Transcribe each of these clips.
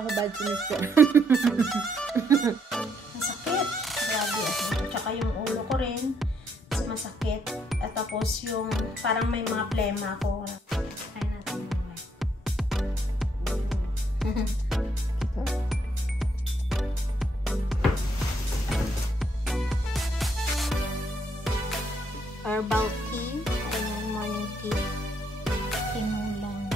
Nakahubad si Mr. Masakit. Grabe. Tsaka yung ulo ko rin. Masakit. At tapos yung parang may mga plema ako. Try natin. Herbal tea. Ayan, morning tea. Tinulang.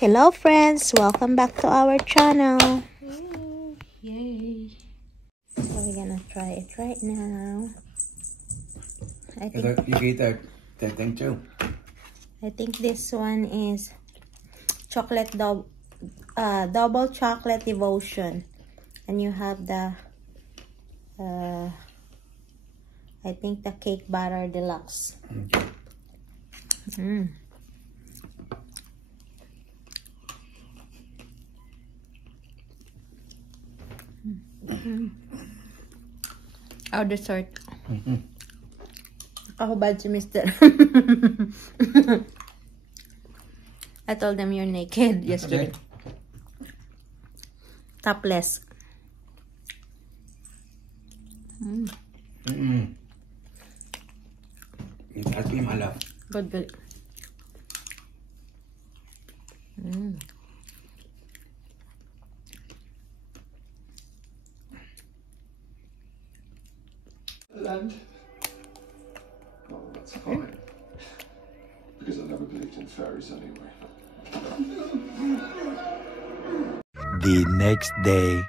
Hello friends! Welcome back to our channel. Yay! So we're gonna try it right now. You eat that thing too? I think this one is chocolate double chocolate devotion, and you have the I think the cake batter deluxe. Our dessert. Nakahubad si Mr. I told them you're naked yesterday. Topless. Ice cream, I love. Good. Land? Oh, that's fine. Because I never believed in fairies anyway. The next day.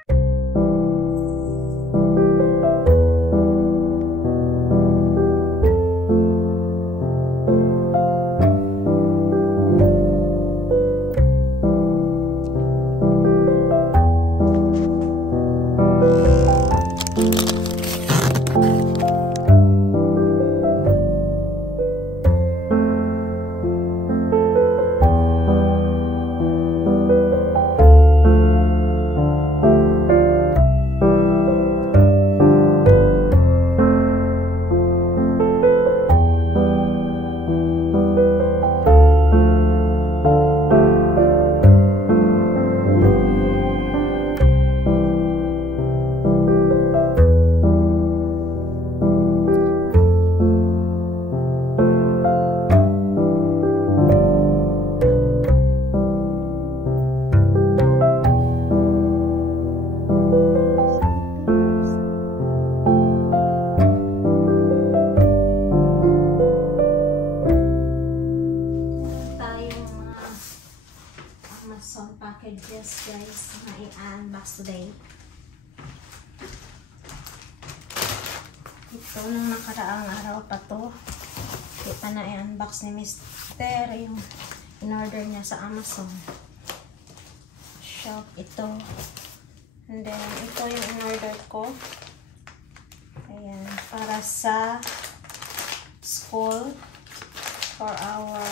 Amazon packages guys na i-unbox today. Ito nung nakaraang araw pa to. Hindi pa na i-unbox ni Mr. yung in-order niya sa Amazon shop. Ito. And then ito yung in-order ko. Ayan. Para sa school for our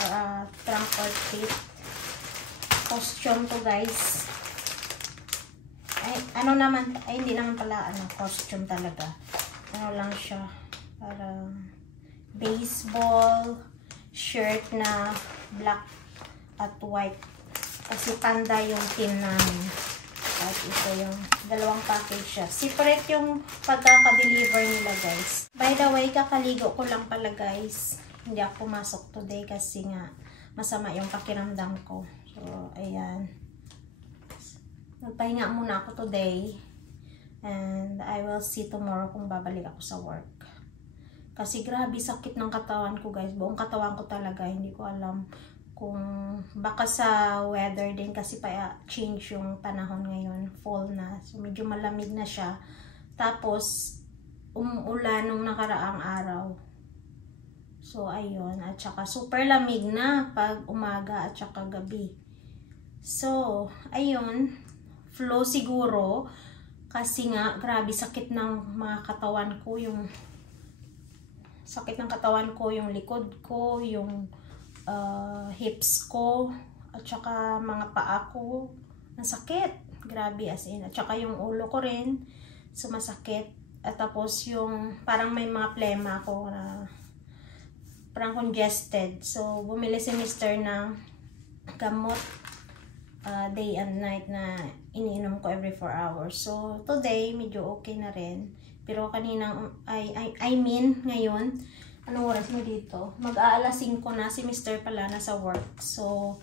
trunk or treat. Costume to guys. Ay, ano naman, ay hindi naman pala costume talaga. Ano lang siya, parang baseball shirt na black at white. Kasi panda yung team namin. At ito yung dalawang package siya. Separate yung pagkaka-deliver nila guys. By the way, kakaligo ko lang pala guys. Hindi ako pumasok today kasi nga masama yung pakiramdam ko. So, ayan. Nagpahinga muna ako today. And I will see tomorrow kung babalik ako sa work. Kasi grabe sakit ng katawan ko guys. Buong katawan ko talaga. Hindi ko alam kung baka sa weather din kasi pa change yung panahon ngayon. Fall na. So, medyo malamig na siya. Tapos, umuulan nung nakaraang araw. So, ayun. At saka, super lamig na pag umaga at saka gabi. So, ayun. Flow siguro. Kasi nga, grabe sakit ng mga katawan ko. Yung sakit ng katawan ko, yung likod ko, yung hips ko, at saka mga paa ko. Masakit. Grabe as in. At saka yung ulo ko rin, sumasakit. At tapos yung parang may mga plema ako na parang congested. So, bumili si Mr. ng gamot day and night na iniinom ko every 4 hours. So, today, medyo okay na rin. Pero kaninang, ngayon, anong oras mo dito? Mag-aalas 5 na, si Mr. pala nasa work. So,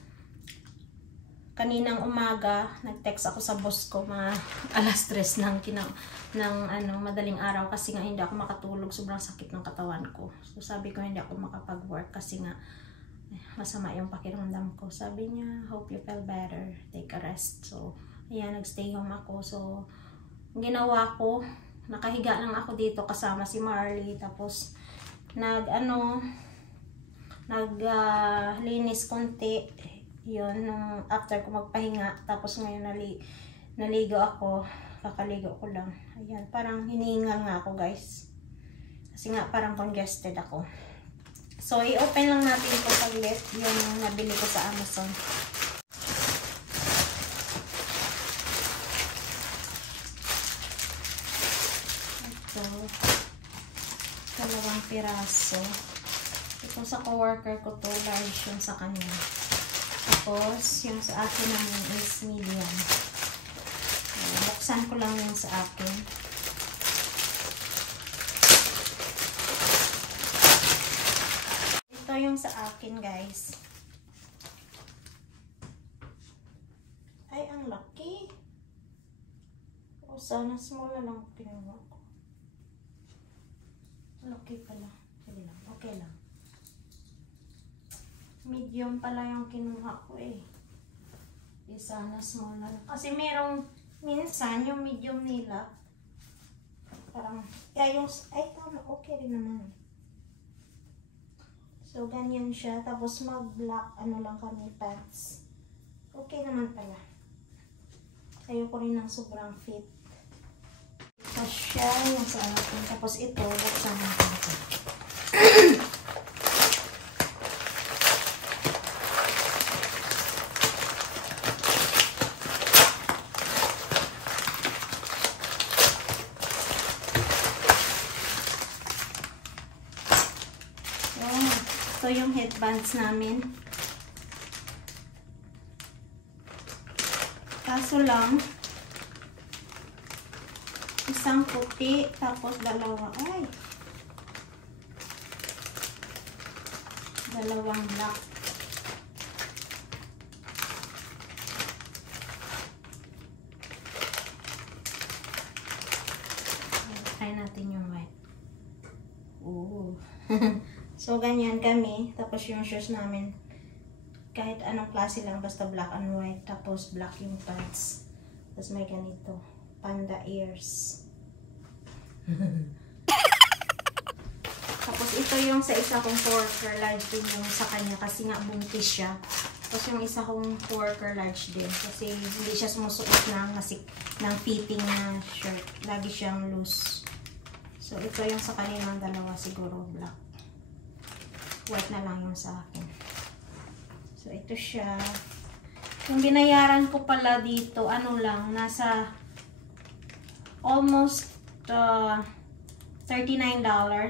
kaninang umaga, nag-text ako sa boss ko, mga alas 3 madaling araw kasi nga hindi ako makatulog, sobrang sakit ng katawan ko. So sabi ko hindi ako makapag-work kasi nga masama yung pakiramdam ko. Sabi niya, hope you feel better, take a rest. So ayan, nagstay home ako. So ginawa ko, nakahiga lang ako dito kasama si Marley, tapos linis konti yun nung after ko magpahinga. Tapos ngayon naligo ako, kakaligo ko lang. Ayan, parang hiningal nga ako guys kasi nga parang congested ako. So i-open lang natin ito saglit, yung nabili ko sa Amazon. Ito, 2 piraso. Ito sa coworker ko to, large yun sa kanya. Tapos, yung sa akin naman is medium. Buksan ko lang yung sa akin. Ito yung sa akin, guys. Ay, ang laki. O, sana small na lang pinuha ko. Laki pala. Sige lang. Okay lang. Medium pala yung kinuha ko eh. Sana small na lang. Kasi merong minsan yung medium nila parang yung tama, okay rin naman. So ganyan siya. Tapos mag-black lang kami pants. Okay naman pala. Ayoko rin ng sobrang fit. Ito siya yung sa akin. Tapos ito, buksan natin ito. Ito yung headbands namin. Kaso lang, isang puti, tapos dalawang black. Try natin yung white. Oh. So, ganyan kami. Tapos yung shoes namin, kahit anong klase lang, basta black and white. Tapos black yung pants. Tapos may ganito, panda ears. Tapos ito yung sa isa kong coworker large din yung sa kanya kasi nga buntis siya. Tapos yung isa kong coworker large din kasi hindi siya sumusuot ng fitting na shirt. Lagi siyang loose. So ito yung sa kanilang dalawa, siguro black. White na lang yung sa akin. So, ito siya. Yung binayaran ko pala dito, nasa almost $39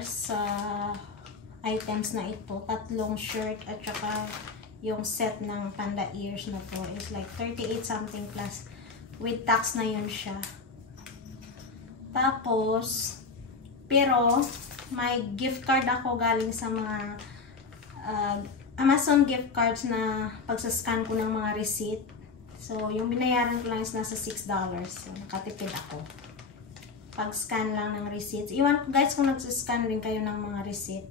sa items na ito. 3 shirt at saka yung set ng panda ears na to is like 38 something plus. With tax na yun siya. Tapos, pero may gift card ako galing sa mga Amazon gift cards na pagsascan ko ng mga receipt. So, yung binayaran ko lang is nasa $6. So, nakatipid ako. Pag-scan lang ng receipts. Iwan ko guys kung nagsascan rin kayo ng mga receipt.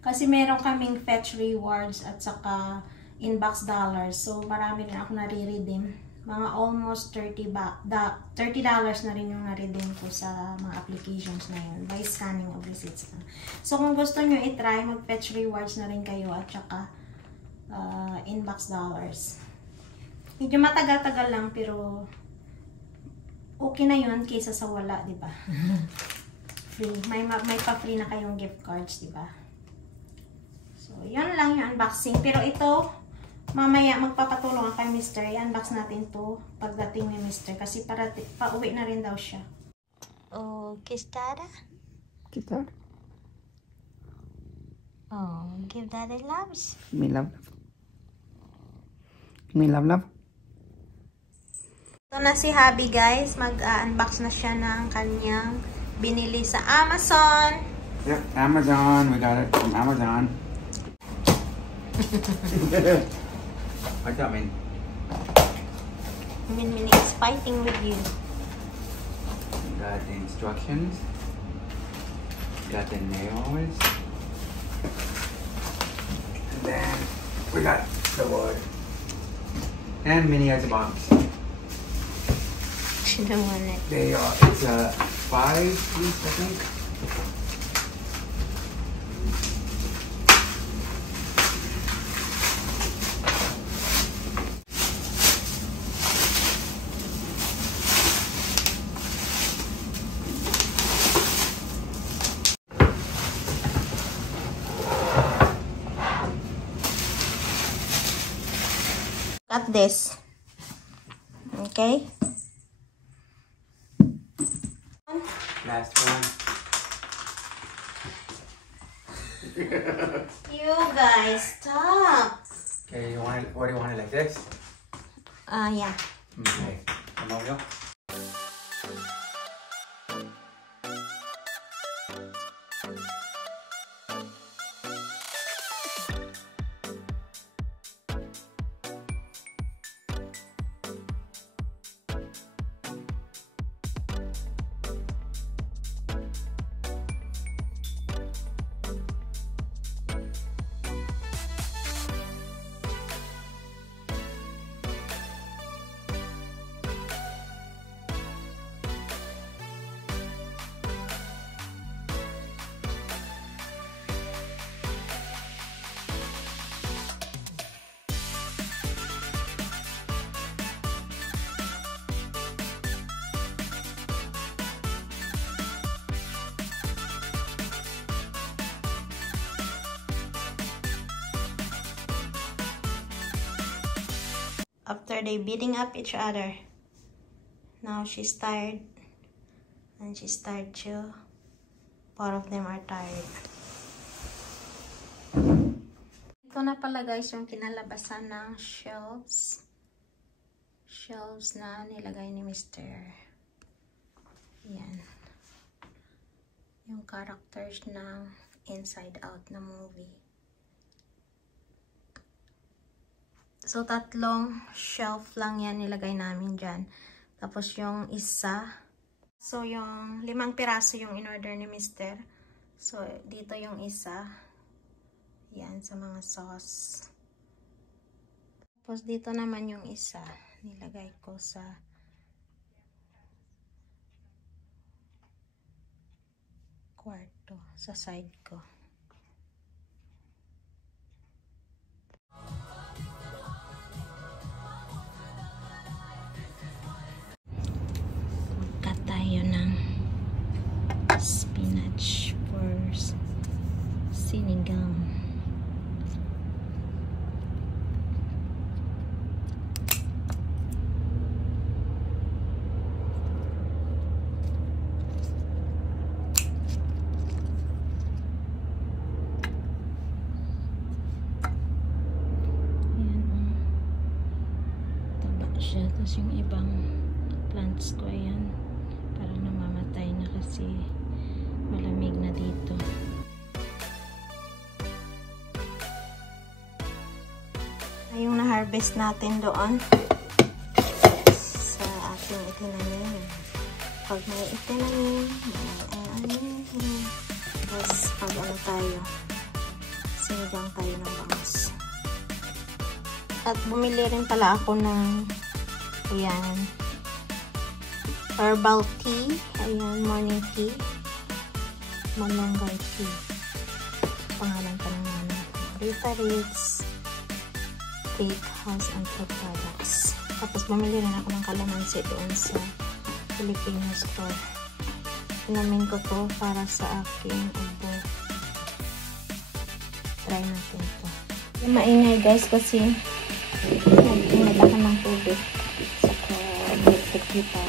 Kasi meron kaming fetch rewards at saka inbox dollars. So, marami rin ako nare-redeem. Mga almost $30 na rin yung na-redeem ko sa mga applications na yun by scanning of receipts. So, kung gusto nyo i-try, mag-fetch rewards na rin kayo at saka inbox dollars. Medyo matagal-tagal lang pero okay na yun kaysa sa wala, diba? Free. May pa-free na kayong gift cards, diba? So, yun lang yung unboxing. Pero ito, mamaya magpapatulong ako kay Mr. I-unbox natin to pagdating ni Mr. Kasi pauwi na rin daw siya. Oh, kiss Dada? Kiss Dad. Oh, give Daddy loves. Me love. Me love. Ito na si Habi guys. Mag-unbox na siya ng kanyang binili sa Amazon. Yep, Amazon. We got it from Amazon. What's that mean? Min is fighting with you. Got the instructions. Got the nails. And then we got the wood. And Minnie has a box. She don't want it. They are, it's a 5-piece, I think. Cut this. Okay? Last one. You guys, stop. Okay, you want it, what do you want it like this? Yeah. Okay. Come over here. After they beating up each other, now she's tired, and she's tired too. Both of them are tired. Ito na pala guys yung kinalabasan ng shelves na nilagay ni Mr. Yan. Yung characters ng Inside Out na movie. So, 3 shelf lang yan nilagay namin dyan. Tapos yung isa. So, yung 5 piraso yung in-order ni Mr. So, dito yung isa. Yan, sa mga sauce. Tapos, dito naman yung isa. Nilagay ko sa kwarto. Sa side ko. Tayo ng spinach for sinigang. Ayan, taba siya. Tapos yung ibang plants ko, ayan. Parang namamatay na kasi malamig na dito. Yung na-harvest natin doon sa ating itinanim. Pag may itinanim, tapos pag ano tayo, sinigang tayo ng bangus. At bumili rin pala ako ng ayan, herbal tea. Ayan, morning tea. Malunggay tea. Pangalan pa ng namin. Rita Ritz Steakhouse and Food Products. Tapos bumili rin ako ng kalamansi doon sa Filipino store. Inamin ko to para sa aking ubo. Try natin to. Maingay guys kasi Nag-init ako ng tubig. Saka electric heater.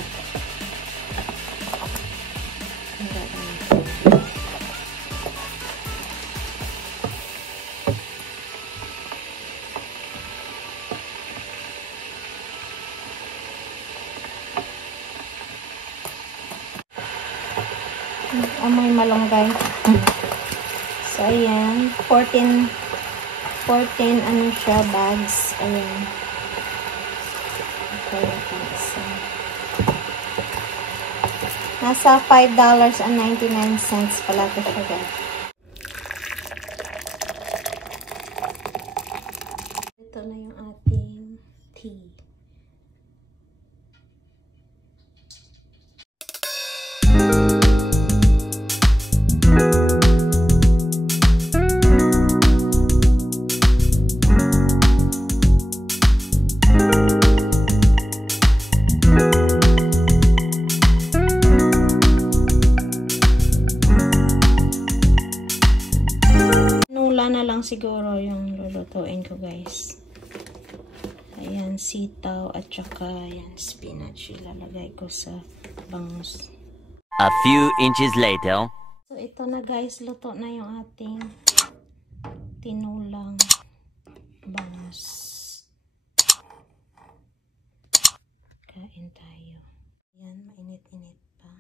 Amoy malunggay. So, ayan. 14 ano siya, bags. Ayan. Okay, so, nasa $5.99 pala ito siya, guys. Ito na yung ating tea. Na lang siguro yung lulutuin ko, guys. Ayan, sitaw at saka ayan, spinach ilalagay ko sa bangus. A few inches later. So ito na, guys, luto na yung ating tinulang bangus. Kain tayo. Ayan, mainit-init pa.